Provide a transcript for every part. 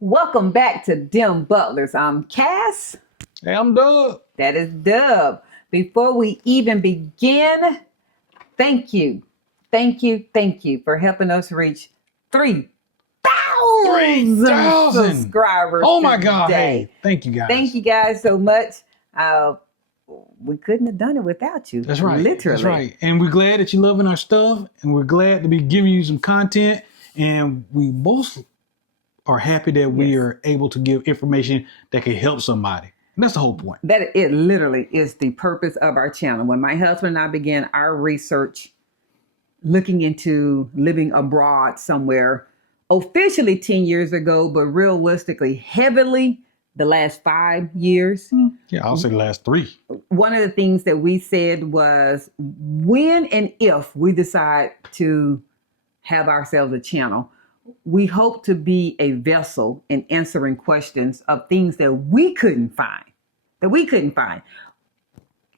Welcome back to Dim Butlers. I'm Cass. Hey, I'm Doug. That is Dub. Before we even begin, thank you. Thank you for helping us reach 3,000 3,000 subscribers. Oh my God. today. Hey, thank you guys. Thank you guys so much. We couldn't have done it without you. That's right. Literally. That's right. And we're glad that you're loving our stuff, and we're glad to be giving you some content. And we both are happy that we are able to give information that can help somebody. And that's the whole point. That it literally is the purpose of our channel. When my husband and I began our research looking into living abroad somewhere, officially 10 years ago, but realistically, heavily the last 5 years. Yeah, I'll say the last 3. One of the things that we said was when and if we decide to have ourselves a channel, we hope to be a vessel in answering questions of things that we couldn't find.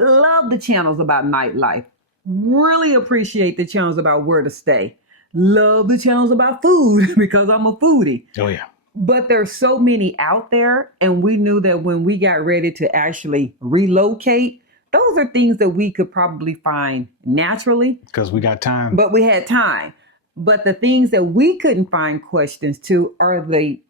Love the channels about nightlife. Really appreciate the channels about where to stay. Love the channels about food because I'm a foodie. Oh, yeah. But there's so many out there, and we knew that when we got ready to actually relocate, those are things that we could probably find naturally. Because we got time. But we had time. But the things that we couldn't find questions to are the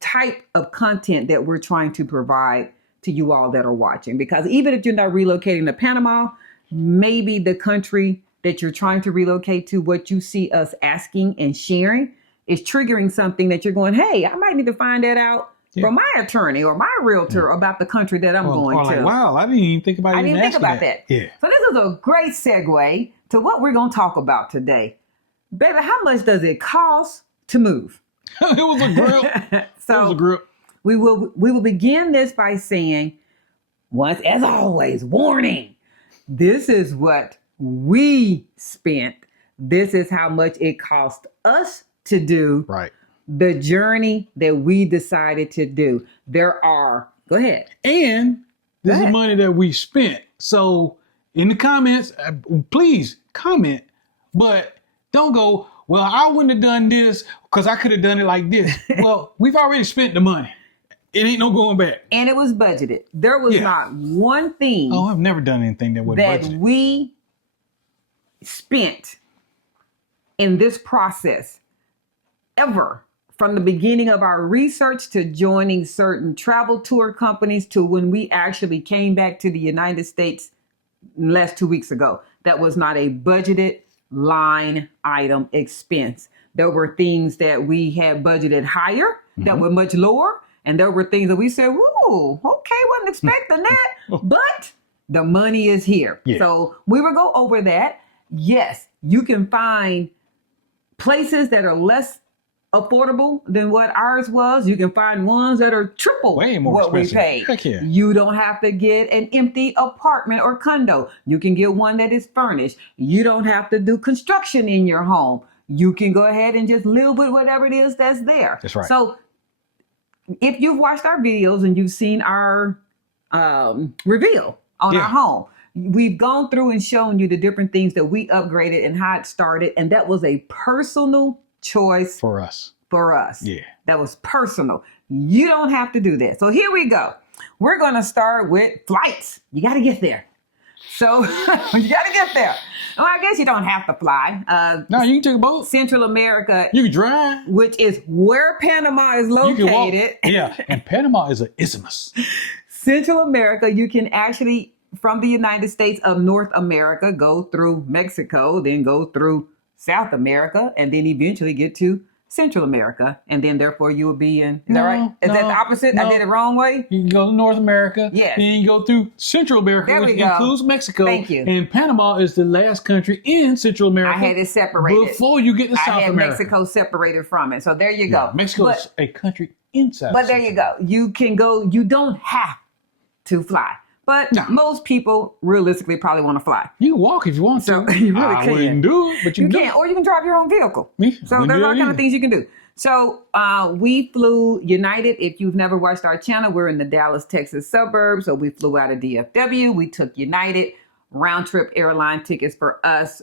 type of content that we're trying to provide to you all that are watching. Because even if you're not relocating to Panama, maybe the country that you're trying to relocate to, what you see us asking and sharing is triggering something that you're going, hey, I might need to find that out from my attorney or my realtor about the country that I'm going to. Like, wow, I didn't even think about that. Yeah. So this is a great segue to what we're going to talk about today. Baby, how much does it cost to move? It was a grill. So it was a grill. We will begin this by saying, once as always, warning. This is what we spent. This is how much it cost us to do the journey that we decided to do. Go ahead. And this is money that we spent. So in the comments, please comment, but don't go, well, I wouldn't have done this because I could have done it like this. Well, we've already spent the money. It ain't no going back. And it was budgeted. There was not one thing. Oh, I've never done anything that wasn't budgeted. We spent in this process ever, from the beginning of our research to joining certain travel tour companies to when we actually came back to the United States last 2 weeks ago. That was not a budgeted line item expense. There were things that we had budgeted higher that were much lower. And there were things that we said, whoa, okay, wasn't expecting that. But the money is here. Yeah. So we will go over that. Yes, you can find places that are less affordable than what ours was. You can find ones that are triple what we paid. Heck yeah. You don't have to get an empty apartment or condo. You can get one that is furnished. You don't have to do construction in your home. You can go ahead and just live with whatever it is that's there. That's right. So if you've watched our videos and you've seen our reveal on our home, we've gone through and shown you the different things that we upgraded and how it started. And that was a personal choice for us. Yeah. That was personal. You don't have to do that. So here we go. We're going to start with flights. You got to get there. So you got to get there. Well, I guess you don't have to fly. No, you can take a boat. Central America. You can drive. Which is where Panama is located. Yeah, and Panama is an isthmus. Central America, you can actually, from the United States of North America, go through Mexico, then go through South America, and then eventually get to Central America, and then therefore you will be in. Is that right? Is that the opposite? I did it wrong way? You can go to North America. Yes. Then you go through Central America, which includes Mexico. Thank you. And Panama is the last country in Central America. I had it separated. Before you get to South America. I had Mexico separated from it. So there you go. Mexico is a country inside. But there you go. You can go. You don't have to fly. But most people realistically probably want to fly. You can walk if you want to. So you really I wouldn't do it, but you can. Or you can drive your own vehicle. So there's all kind of things you can do. So we flew United. If you've never watched our channel, we're in the Dallas, Texas suburbs. So we flew out of DFW. We took United round trip airline tickets for us,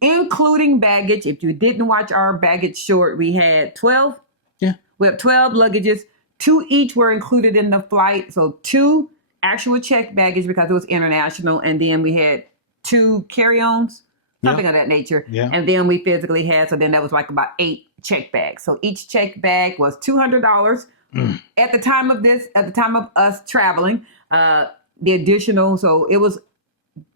including baggage. If you didn't watch our baggage short, we had 12. Yeah. We have 12 luggages. 2 each were included in the flight. So 2 actual checked baggage because it was international. And then we had 2 carry-ons, something of that nature. Yeah. And then we physically had, so then that was like about 8 check bags. So each check bag was $200. At the time of us traveling, the additional, so it was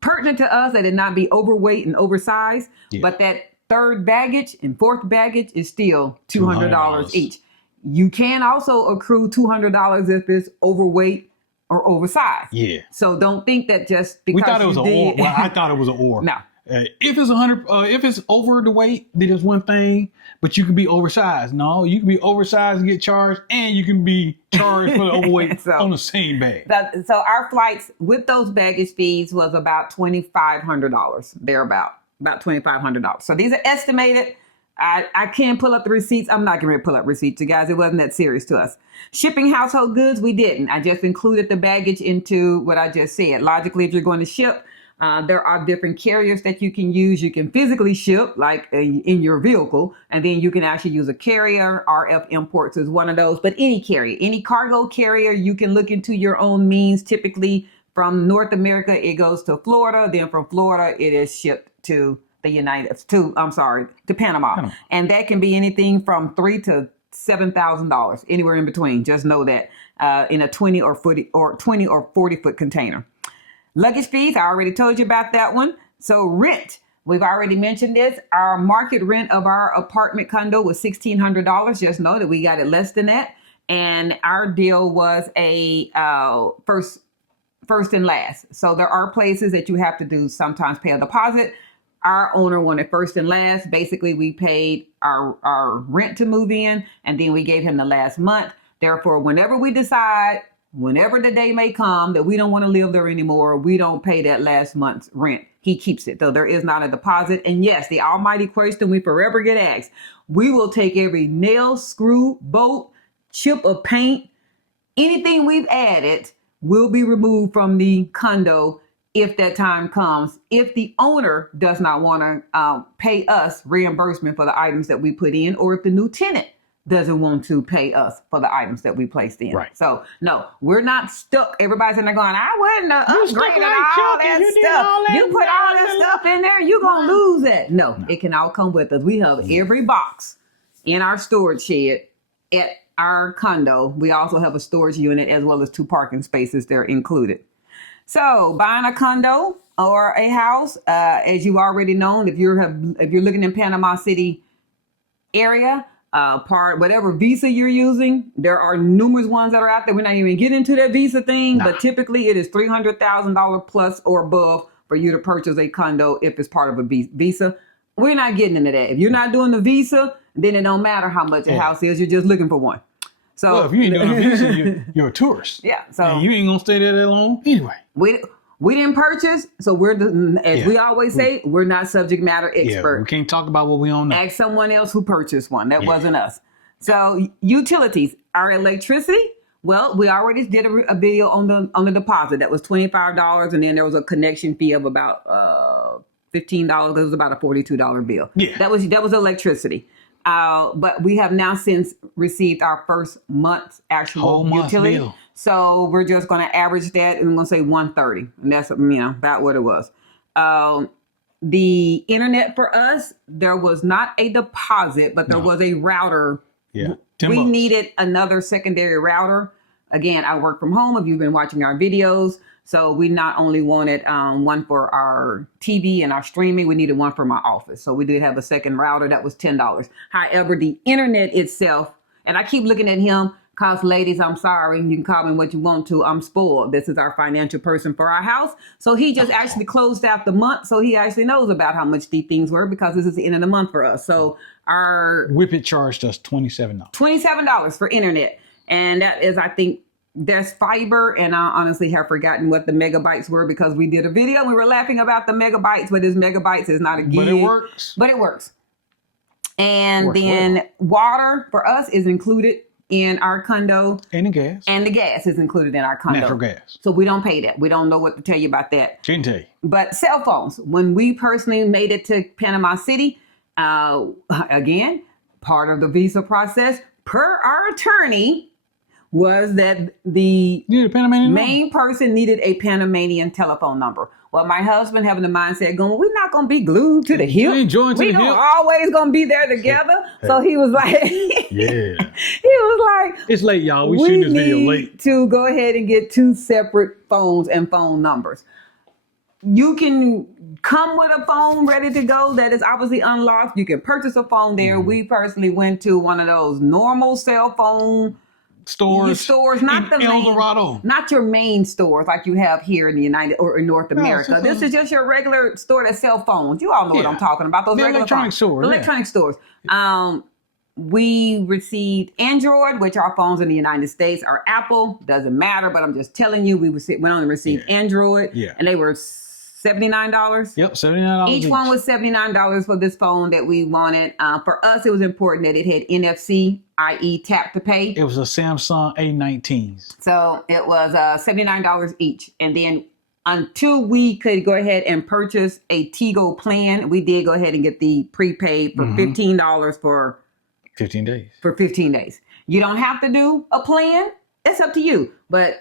pertinent to us that it not be overweight and oversized, but that 3rd baggage and 4th baggage is still $200 each. You can also accrue $200 if it's overweight or oversized. Yeah. So don't think that just because we thought it was an or. Well, I thought it was an or. No. If it's 100, if it's over the weight, then it's one thing. But you can be oversized. No, you can be oversized and get charged, and you can be charged for the overweight on the same bag. So our flights with those baggage fees was about $2,500. They're about $2,500. So these are estimated. I can pull up the receipts. I'm not going to pull up receipts, you guys. It wasn't that serious to us. Shipping household goods, we didn't. I just included the baggage into what I just said. Logically, if you're going to ship, there are different carriers that you can use. You can physically ship, like in your vehicle, and then you can actually use a carrier. RF Imports is one of those. But any carrier, any cargo carrier, you can look into your own means. Typically, from North America, it goes to Florida. Then from Florida, it is shipped to to Panama. And that can be anything from $3,000 to $7,000, anywhere in between. Just know that in a 20 or 40 foot container. Luggage fees, I already told you about that one. So rent, we've already mentioned this. Our market rent of our apartment condo was $1,600. Just know that we got it less than that. And our deal was a first and last. So there are places that you have to do sometimes pay a deposit. Our owner wanted first and last. Basically, we paid our rent to move in, and then we gave him the last month. Therefore, whenever we decide, whenever the day may come that we don't want to live there anymore, we don't pay that last month's rent. He keeps it. So there is not a deposit. And yes, the almighty question we forever get asked. We will take every nail, screw, bolt, chip of paint, anything we've added will be removed from the condo if that time comes, if the owner does not want to pay us reimbursement for the items that we put in, or if the new tenant doesn't want to pay us for the items that we placed in. Right. So, no, we're not stuck. Everybody's in there going, I wouldn't have upgraded like all Chucky. that You did stuff. all that You put all that stuff in there, you're going to lose it. No, it can all come with us. We have every box in our storage shed at our condo. We also have a storage unit as well as 2 parking spaces. They're included. So buying a condo or a house, as you already know, if you're looking in Panama City area, whatever visa you're using, there are numerous ones that are out there. We're not even getting into that visa thing, but typically it is $300,000 plus or above for you to purchase a condo if it's part of a visa. We're not getting into that. If you're not doing the visa, then it don't matter how much a house is. You're just looking for one. So if you ain't doing a visa, you're a tourist. Yeah. So and you ain't gonna stay there that long anyway. We didn't purchase, so we always say, we're not subject matter expert. Yeah, we can't talk about what we don't know. Ask someone else who purchased one. That wasn't us. So utilities, our electricity. Well, we already did a video on the deposit. That was $25, and then there was a connection fee of about $15. It was about a $42 bill. Yeah, that was electricity. But we have now since received our first month's actual utility. Bill. So we're just going to average that, and we're going to say $130, and that's about what it was. The internet for us, there was not a deposit, but there was a router. Yeah, we needed another secondary router. Again, I work from home. If you've been watching our videos, so we not only wanted one for our TV and our streaming, we needed one for my office. So we did have a second router that was $10. However, the internet itself, and I keep looking at him. Cause ladies, I'm sorry. You can call me what you want to. I'm spoiled. This is our financial person for our house. So he just actually closed out the month. So he actually knows about how much these things were because this is the end of the month for us. So our Whippet charged us $27. $27 for internet. And that is, I think, there's fiber. And I honestly have forgotten what the megabytes were because we did a video and we were laughing about the megabytes, but this megabytes is not a gig. But it works. And then water for us is included in our condo. And the gas. And the gas is included in our condo. Natural gas. So we don't pay that. We don't know what to tell you about that. Can't tell you. But cell phones, when we personally made it to Panama City, again, part of the visa process, per our attorney, was that the You need a Panamanian number? main person needed a Panamanian telephone number. Well, my husband having the mindset going, we're not going to be glued to the hip. ain't joined to We the don't hip. always going to be there together. So he was like, Yeah. he was like, It's late, y'all. We shooting this video need late. to go ahead and get 2 separate phones and phone numbers. You can come with a phone ready to go that is obviously unlocked. You can purchase a phone there. Mm-hmm. We personally went to one of those normal cell phone Stores, not in the El main, Dorado. not your main stores like you have here in the United or in North America. This is just your regular store that sell phones. You all know what I'm talking about. Those The regular electronic phones. stores, The yeah. electronic stores. We received Android, which our phones in the United States are Apple. Doesn't matter, but I'm just telling you, we went on and received Android, and they were $79. Yep, $79 Each one was $79 for this phone that we wanted. For us, it was important that it had NFC, i.e. tap to pay. It was a Samsung A19s. So it was $79 each. And then until we could go ahead and purchase a Tigo plan, we did go ahead and get the prepaid for $15 for 15 days. For 15 days. You don't have to do a plan. It's up to you. But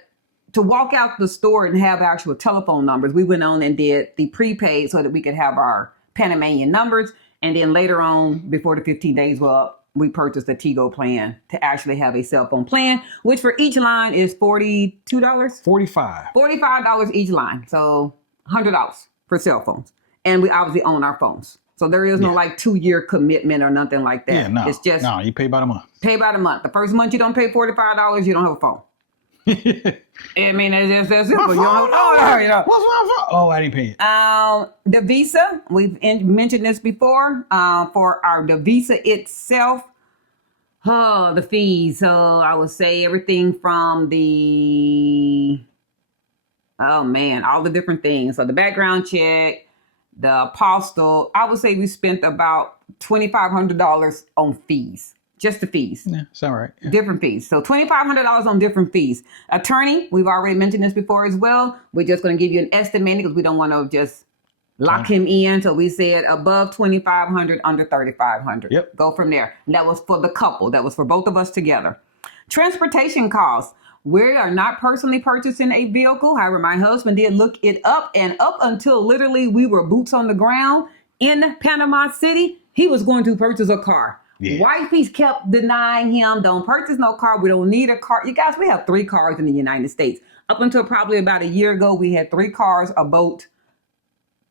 to walk out the store and have actual telephone numbers, we went on and did the prepaid so that we could have our Panamanian numbers. And then later on, before the 15 days were up, we purchased a Tigo plan to actually have a cell phone plan, which for each line is $42? $45. $45 each line. So $100 for cell phones. And we obviously own our phones. So there is no like 2-year commitment or nothing like that. Yeah, no. It's just you pay by the month. pay by the month. The first month you don't pay $45, you don't have a phone. I mean, it's just that simple. My You don't phone, have, What's my phone? Oh, I didn't pay it. The Visa, we've mentioned this before. For the Visa itself, the fees. So I would say everything from all the different things. So the background check, the apostle, I would say we spent about $2,500 on fees. Just the fees. Yeah, it's all right. Yeah. Different fees. So $2,500 on different fees. Attorney, we've already mentioned this before as well. We're just going to give you an estimate because we don't want to just lock him in. So we said above $2,500, under $3,500. Yep. Go from there. And that was for the couple. That was for both of us together. Transportation costs. We are not personally purchasing a vehicle. However, my husband did look it up. And up until literally we were boots on the ground in Panama City, he was going to purchase a car. Yeah. Wifey kept denying him, don't purchase no car. We don't need a car. You guys, we have 3 cars in the United States. Up until probably about a year ago, we had 3 cars, a boat,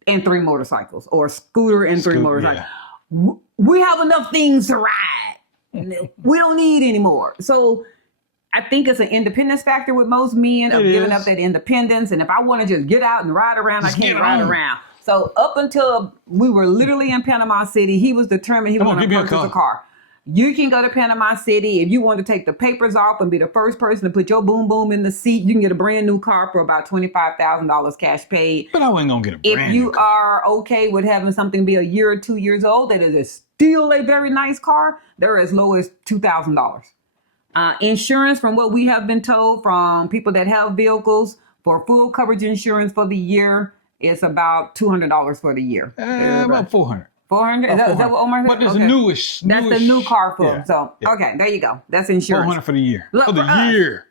and 3 motorcycles, or a scooter and 3 motorcycles. Yeah. We have enough things to ride. We don't need any more. So I think it's an independence factor with most men of giving up that independence. And if I want to just get out and ride around, I can't ride around. So up until we were literally in Panama City, he was determined he was going to purchase a car. You can go to Panama City. If you want to take the papers off and be the first person to put your boom boom in the seat, you can get a brand new car for about $25,000 cash paid. But I wasn't going to get a brand new car. If you are okay with having something be a year or 2 years old that is still a very nice car, they're as low as $2,000. Insurance, from what we have been told from people that have vehicles, for full coverage insurance for the year, it's about $200 for the year. About $400. 400? Is that what Omar said? But there's a newish. That's the new car for him. Yeah. So, okay, there you go. That's insurance. $400 for the year. Look, for the year.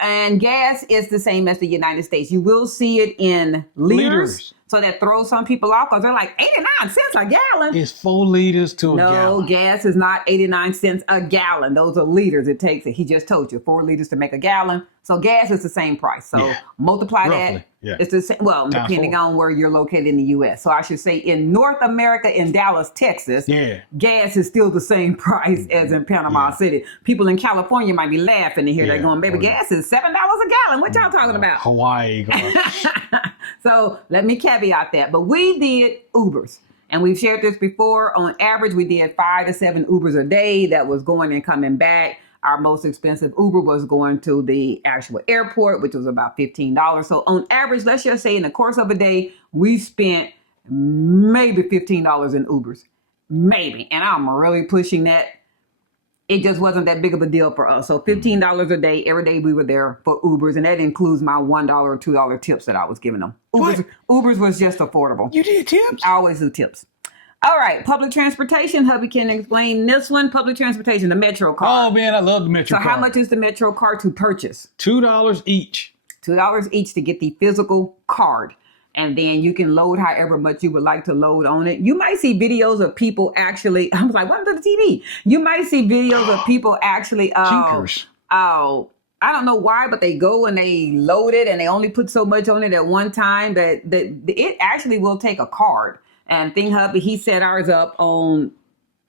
And gas is the same as the United States. You will see it in liters. So that throws some people off because they're like, 89 cents a gallon. It's 4 liters to a gallon. No, gas is not 89 cents a gallon. Those are liters it takes. He just told you 4 liters to make a gallon. So gas is the same price. So multiply that. Yeah. It's the same. Well, Times depending 4. on where you're located in the U.S. So I should say in North America, in Dallas, Texas, gas is still the same price as in Panama City. People in California might be laughing to hear that going, baby, gas is $7 a gallon. What y'all talking about? Hawaii. So let me caveat that. But we did Ubers. And we've shared this before. On average, we did 5 to 7 Ubers a day that was going and coming back. Our most expensive Uber was going to the actual airport, which was about $15. So on average, let's just say in the course of a day, we spent maybe $15 in Ubers. Maybe. And I'm really pushing that. It just wasn't that big of a deal for us. So $15 a day, every day we were there for Ubers. And that includes my $1 or $2 tips that I was giving them. Ubers was just affordable. You did tips? I always do tips. All right, public transportation. Hubby can explain this one. Public transportation, the Metro card. Oh man, I love the Metro So card. how much is the Metro card to purchase? $2 each. $2 each to get the physical card. And then you can load however much you would like to load on it. You might see videos of people actually, I was like, what on the TV? You might see videos of people actually, Cheekers. I don't know why, but they go and they load it and they only put so much on it at one time that it actually will take a card. And Thing Hubby, he set ours up on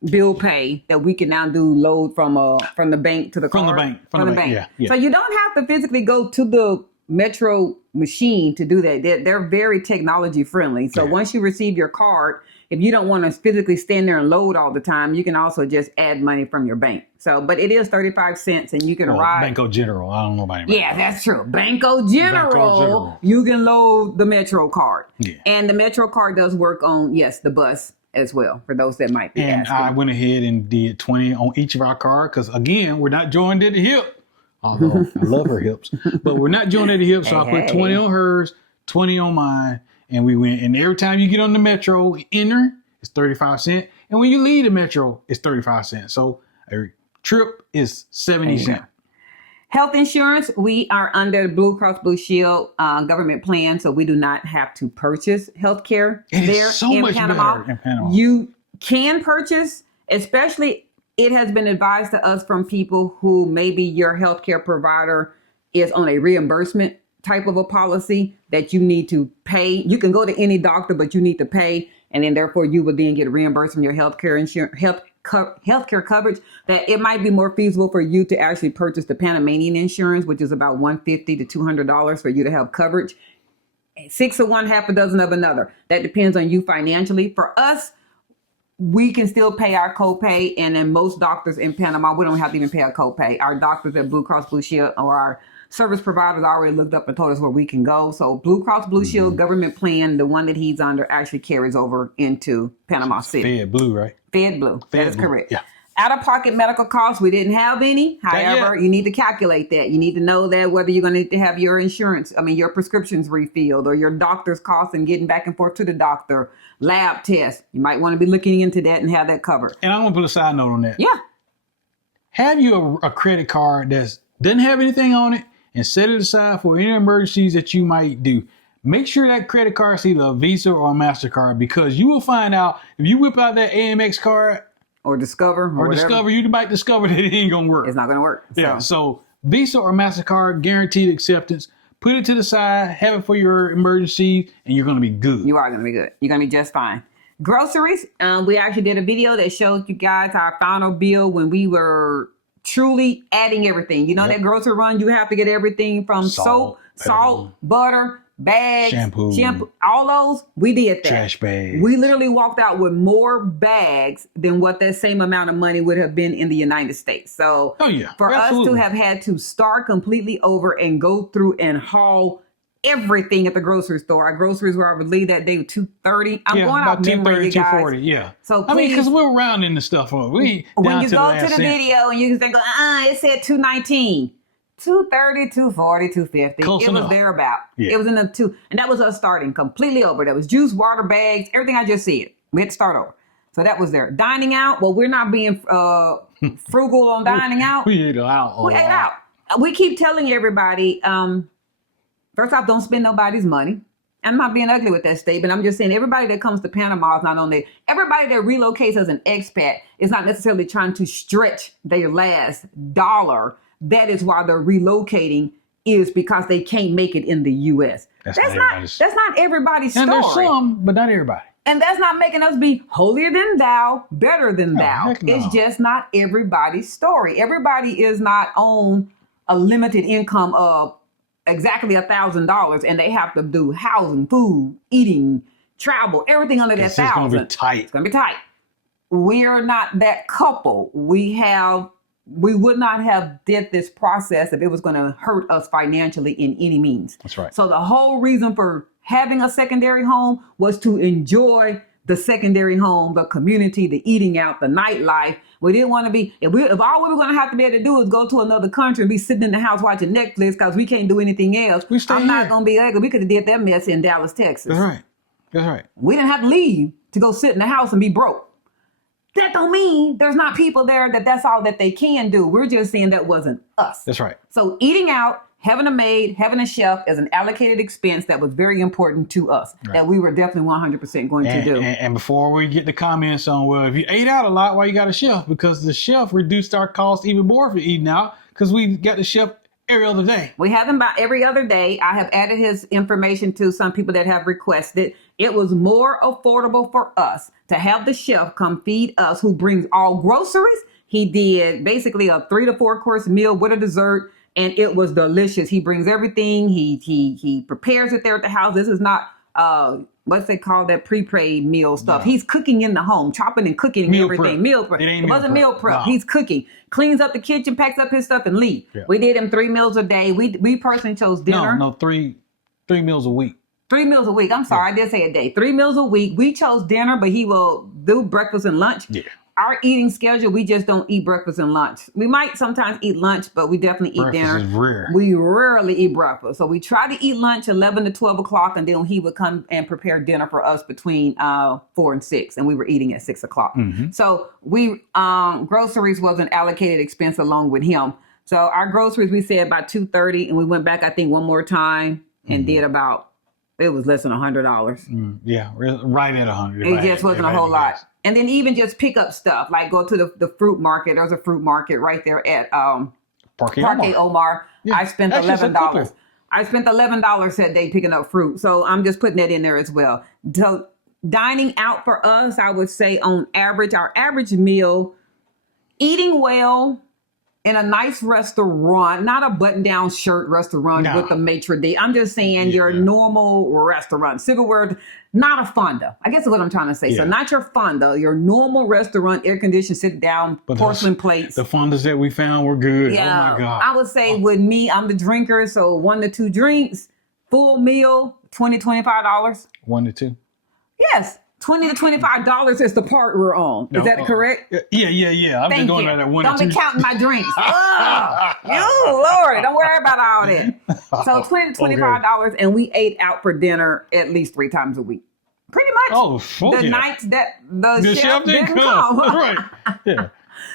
bill pay that we can now do load from the bank to the card. From the bank. Yeah. So you don't have to physically go to the Metro machine to do that. They're very technology friendly. So once you receive your card, if you don't want to physically stand there and load all the time, you can also just add money from your bank. So, but it is 35 cents and you can ride. Banco General. I don't know about anybody. Yeah, that's true. Banco General. You can load the Metro card. Yeah. And the Metro card does work on, yes, the bus as well, for those that might be And asking. I went ahead and did 20 on each of our cards because, again, we're not joined at the hip. Although I love her hips. But we're not joined at the hip, so I put 20 on hers, 20 on mine, and we went. And every time you get on the Metro, enter, it's 35 cents. And when you leave the Metro, it's 35 cents. So a trip is 70 cents. Health insurance, we are under the Blue Cross Blue Shield government plan, so we do not have to purchase health care there so in much Panama. better in Panama. You can purchase, especially it has been advised to us from people who maybe your healthcare provider is on a reimbursement type of a policy that you need to pay. You can go to any doctor, but you need to pay, and then therefore you will then get reimbursed from your healthcare insurance, healthcare coverage. That it might be more feasible for you to actually purchase the Panamanian insurance, which is about $150 to $200 for you to have coverage. 6 of one, half a dozen of another. That depends on you financially. For us, we can still pay our copay, and then most doctors in Panama, we don't have to even pay a copay. Our doctors at Blue Cross Blue Shield or our service providers already looked up and told us where we can go. So Blue Cross Blue Shield government plan, the one that he's under, actually carries over into Panama City. Fed Blue, right? Fed Blue. That is correct. Yeah. Out-of-pocket medical costs, we didn't have any. However, you need to calculate that. You need to know that whether you're going to need to have your your prescriptions refilled, or your doctor's costs and getting back and forth to the doctor, lab tests. You might want to be looking into that and have that covered. And I'm going to put a side note on that. Yeah. Have you a credit card that doesn't have anything on it, and set it aside for any emergencies that you might do. Make sure that credit card is either a Visa or a MasterCard, because you will find out if you whip out that Amex card or Discover you might discover that it ain't gonna work. It's not gonna work. Yeah. So Visa or MasterCard, guaranteed acceptance. Put it to the side, have it for your emergency, and you're gonna be good. You are gonna be good. You're gonna be just fine. Groceries. We actually did a video that showed you guys our final bill when we were truly adding everything. You know, that grocery run, you have to get everything from soap, butter, bags, shampoo, all those. We did that. Trash bags. We literally walked out with more bags than what that same amount of money would have been in the United States. So for us to have had to start completely over and go through and haul everything at the grocery store. Our groceries were, I believe, that day $2.30. I'm going out memory, you guys. $2.30, yeah. So I mean, because we're rounding the stuff up. We when down you to go the to the video and you can think, it said $2.19. $2.30, $2.40, $2.50. Close it enough. Was thereabout. Yeah. It was in the two, and that was us starting completely over. That was juice, water, bags, everything I just said. We had to start over. So that was there. Dining out. Well, we're not being frugal on dining out. We ate out. We ate out. We keep telling everybody. First off, don't spend nobody's money. I'm not being ugly with that statement. I'm just saying everybody that comes to Panama is not only, everybody that relocates as an expat is not necessarily trying to stretch their last dollar. That is why they're relocating, is because they can't make it in the U.S. That's not everybody's story. And there's some, but not everybody. And that's not making us be holier than thou, better than thou. Heck no. It's just not everybody's story. Everybody is not on a limited income of exactly $1,000, and they have to do housing, food, eating, travel, everything under that $1,000. It's gonna be tight. It's gonna be tight. We're not that couple. We would not have did this process if it was going to hurt us financially in any means. That's right. So the whole reason for having a secondary home was to enjoy the secondary home, the community, the eating out, the nightlife. We didn't want to be, if all we were going to have to be able to do is go to another country and be sitting in the house watching Netflix because we can't do anything else. I'm not going to be ugly. We could have did that mess in Dallas, Texas. That's right. That's right. We didn't have to leave to go sit in the house and be broke. That don't mean there's not people there that's all that they can do. We're just saying that wasn't us. That's right. So eating out, having a maid, having a chef is an allocated expense that was very important to us, that we were definitely 100% going to do. And before we get the comments on, well, if you ate out a lot, why you got a chef? Because the chef reduced our cost even more for eating out because we got the chef every other day. We have him about every other day. I have added his information to some people that have requested. It was more affordable for us to have the chef come feed us, who brings all groceries. He did basically a 3 to 4 course meal with a dessert, and it was delicious. He brings everything. He prepares it there at the house. This is not what's they call that pre-paid meal stuff. No. He's cooking in the home, chopping and cooking Meal everything. prep. Meal prep. It wasn't meal prep. No. He's cooking, cleans up the kitchen, packs up his stuff, and leave. Yeah. We did him 3 meals a day. We personally chose dinner. No, three meals a week. 3 meals a week. I'm sorry, I did say a day. 3 meals a week. We chose dinner, but he will do breakfast and lunch. Yeah. Our eating schedule, we just don't eat breakfast and lunch. We might sometimes eat lunch, but we definitely eat dinner. Breakfast is rare. We rarely eat breakfast. So we try to eat lunch 11 to 12 o'clock, and then he would come and prepare dinner for us between 4 and 6, and we were eating at 6 o'clock. Mm-hmm. So we groceries was an allocated expense along with him. So our groceries, we said about $230, and we went back, I think, one more time and did about, it was less than $100. Yeah, right at 100. It just wasn't a whole lot. And then even just pick up stuff, like go to the fruit market. There's a fruit market right there at Parque Omar. Yeah, I spent that's just a $11. couple. I spent $11 that day picking up fruit. So I'm just putting that in there as well. So dining out for us, I would say on average, our average meal, eating well in a nice restaurant, not a button-down shirt restaurant with the maitre d'. I'm just saying your normal restaurant. Silverware, not a fonda. I guess is what I'm trying to say. So not your fonda, your normal restaurant, air-conditioned, sit-down, porcelain plates. The fondas that we found were good. Yeah, Oh, my God. I would say with me, I'm the drinker, so 1 to 2 drinks, full meal, $20, $25. 1 to 2. Yes. $20 to $25 is the part we're on. Is that correct? Yeah. I'm just going at that 1 Don't to 2. be counting my drinks. Oh, you Lord, don't worry about all that. So $20 to $25, and we ate out for dinner at least 3 times a week. Pretty much. Oh, the nights that the chef didn't come. come. Right. Yeah.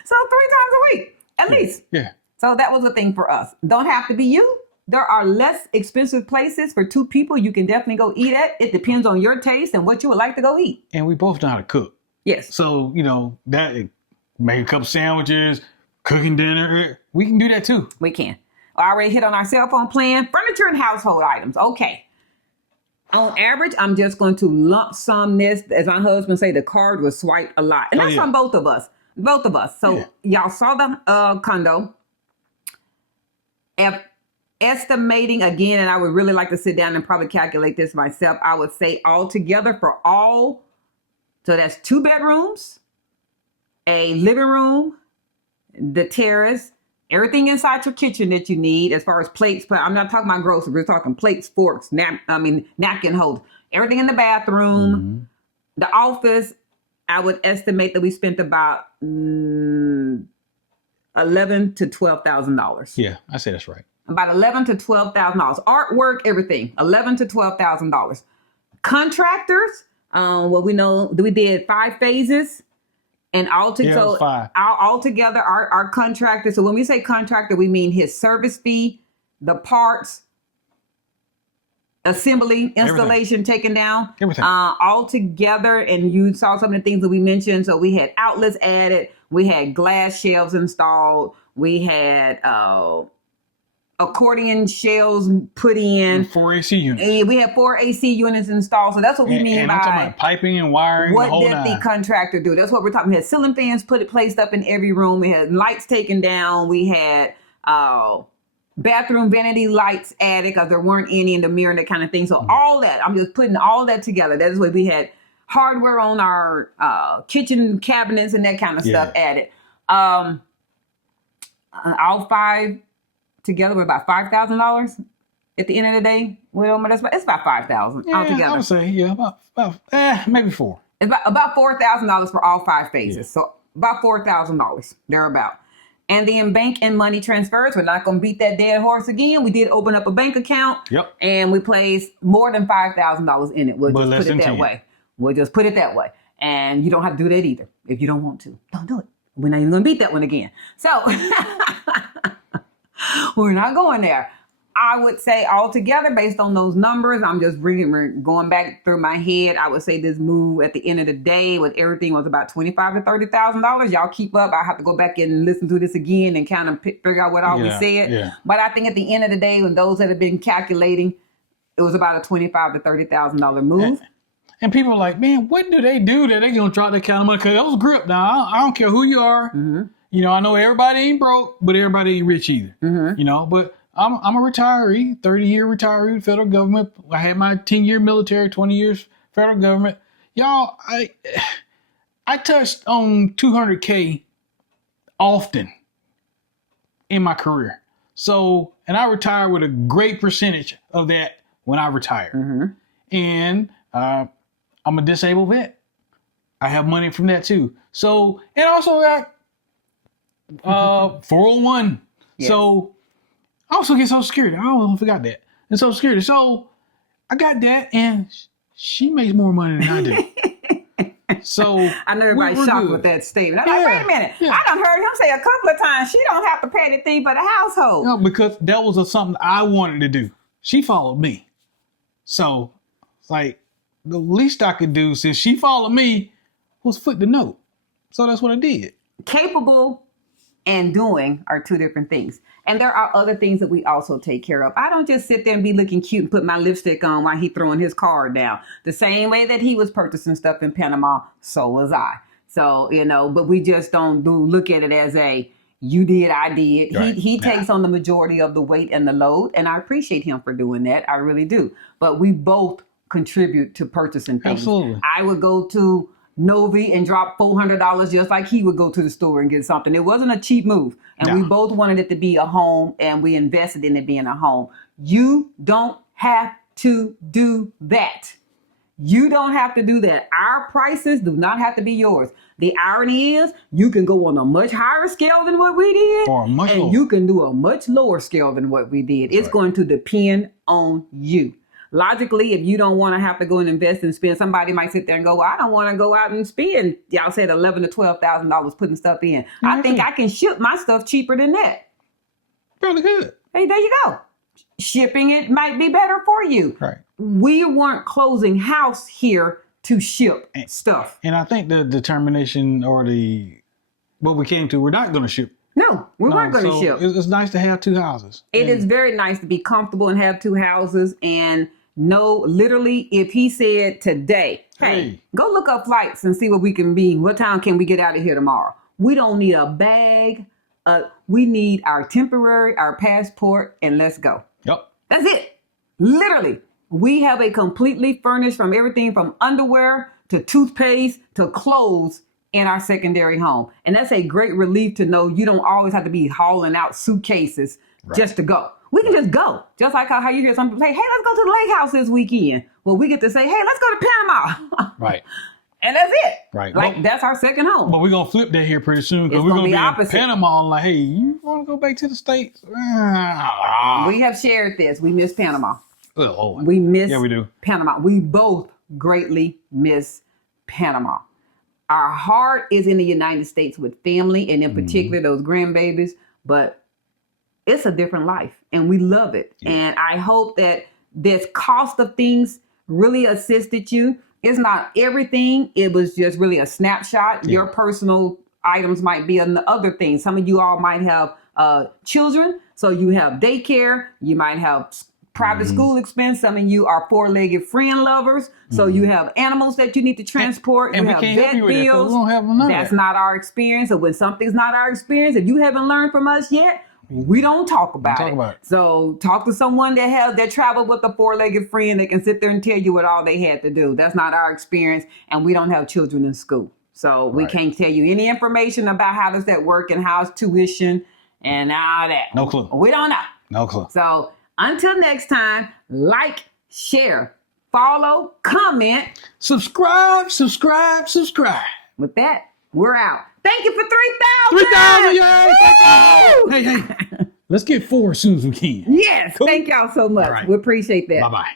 So 3 times a week, at least. Yeah. So that was a thing for us. Don't have to be you. There are less expensive places for 2 people you can definitely go eat at. It depends on your taste and what you would like to go eat. And we both know how to cook. Yes. So, that make a couple sandwiches, cooking dinner. We can do that too. We can. I already hit on our cell phone plan. Furniture and household items. Okay. On average, I'm just going to lump sum this. As my husband say, the card was swiped a lot. And that's from both of us. Both of us. So y'all saw the condo. Estimating again, and I would really like to sit down and probably calculate this myself. I would say altogether for all, so that's 2 bedrooms, a living room, the terrace, everything inside your kitchen that you need as far as plates. But I'm not talking about groceries. We're talking plates, forks, napkin holders, everything in the bathroom, the office. I would estimate that we spent about $11,000 to $12,000. Yeah, I say that's right. About $11,000 to $12,000. Artwork, everything, $11,000 to $12,000. Contractors, we know we did 5 phases, and altogether, our contractor. So when we say contractor, we mean his service fee, the parts, assembly, installation, taken down, everything all together. And you saw some of the things that we mentioned. So we had outlets added, we had glass shelves installed, we had accordion shells put in, 4 AC units. And we had 4 AC units installed. So that's what we mean and by I'm talking about piping and wiring. what the whole did nine. the contractor do? That's what we're talking. We had ceiling fans placed up in every room. We had lights taken down. We had bathroom vanity lights added because there weren't any in the mirror and that kind of thing. So all that, I'm just putting all that together. That is what we had. Hardware on our kitchen cabinets and that kind of stuff added. All 5 together were about $5,000 at the end of the day. Well, it's about $5,000 altogether. I would say, about maybe 4. It's about $4,000 for all 5 phases. So about $4,000 thereabout. And then bank and money transfers. We're not going to beat that dead horse again. We did open up a bank account. Yep. And we placed more than $5,000 in it. We'll But just less put it than that 10. way. We'll just put it that way. And you don't have to do that either. If you don't want to, don't do it. We're not even going to beat that one again. So we're not going there. I would say altogether, based on those numbers, I'm just going back through my head. I would say this move at the end of the day with everything was about $25,000 to $30,000. Y'all keep up. I have to go back and listen to this again and kind of figure out what all we said. Yeah. But I think at the end of the day, with those that have been calculating, it was about a $25,000 to $30,000 move. And people are like, man, what do they do that they gonna drop that kind of money? Because that was grip. Now I don't care who you are. Mm-hmm. You know, I know everybody ain't broke, but everybody ain't rich either. Mm-hmm. You know, but I'm a retiree, 30-year retiree with federal government. I had my 10-year military, 20 years federal government. Y'all, I touched on 200K often in my career. So, and I retired with a great percentage of that when I retired. Mm-hmm. And I'm a disabled vet. I have money from that too. So, and also got 401. Yes. So, I also get Social Security. I almost forgot that. And Social Security. So, I got that, and she makes more money than I do. So, I know everybody's shocked good with that statement. I'm like, wait a minute. Yeah. I done heard him say a couple of times she don't have to pay anything for the household. No, because that was something I wanted to do. She followed me. So, it's like, the least I could do since she followed me was foot the note. So that's what I did. Capable and doing are two different things. And there are other things that we also take care of. I don't just sit there and be looking cute and put my lipstick on while he throwing his card down. The same way that he was purchasing stuff in Panama, so was I. So, you know, but we just don't look at it as a, you did, I did. Right. He takes on the majority of the weight and the load, and I appreciate him for doing that. I really do. But we both contribute to purchasing things. Absolutely. I would go to Novi and drop $400 just like he would go to the store and get something. It wasn't a cheap move. And we both wanted it to be a home, and we invested in it being a home. You don't have to do that. You don't have to do that. Our prices do not have to be yours. The irony is you can go on a much higher scale than what we did, Or much and lower. you can do a much lower scale than what we did. It's going to depend on you. Logically, if you don't want to have to go and invest and spend, somebody might sit there and go, well, I don't want to go out and spend, y'all said $11,000 to $12,000 putting stuff in. I think I can ship my stuff cheaper than that. Really good. Hey, there you go. Shipping it might be better for you. Right. We weren't closing house here to ship stuff. And I think the determination or what we came to, we're not going to ship. No, we weren't going to ship. It's nice to have two houses. It is very nice to be comfortable and have two houses and know literally if he said today, hey, go look up flights and see what we can be. What time can we get out of here tomorrow? We don't need a bag. We need our temporary, our passport, and let's go. Yep. That's it. Literally. We have a completely furnished from everything from underwear to toothpaste to clothes in our secondary home. And that's a great relief to know you don't always have to be hauling out suitcases just to go. We can just go. Just like how you hear some people say, hey, let's go to the lake house this weekend. Well, we get to say, hey, let's go to Panama. Right. And that's it. Right. Like, that's our second home. But we're going to flip that here pretty soon because It's we're gonna going to be be opposite. in Panama and like, hey, you want to go back to the States? We have shared this. We miss Panama. Oh, We miss we do. Panama. We both greatly miss Panama. Our heart is in the United States with family, and in particular those grandbabies, but it's a different life and we love it. Yeah. And I hope that this cost of things really assisted you. It's not everything. It was just really a snapshot. Yeah. Your personal items might be other things. Some of you all might have children, so you have daycare. You might have private school expense. Some of you are four-legged friend lovers, so you have animals that you need to transport. And you we have can't help you with that 'cause bills. we don't have none of That's that. not our experience. So when something's not our experience, if you haven't learned from us yet, we don't talk about it. So talk to someone that traveled with a four-legged friend that can sit there and tell you what all they had to do. That's not our experience, and we don't have children in school. So we can't tell you any information about how does that work and how's tuition and all that. No clue. We don't know. No clue. So until next time, like, share, follow, comment. Subscribe. With that, we're out. Thank you for 3,000. 3,000, yay! Hey, let's get 4 as soon as we can. Yes. Cool. Thank y'all so much. All right. We appreciate that. Bye-bye.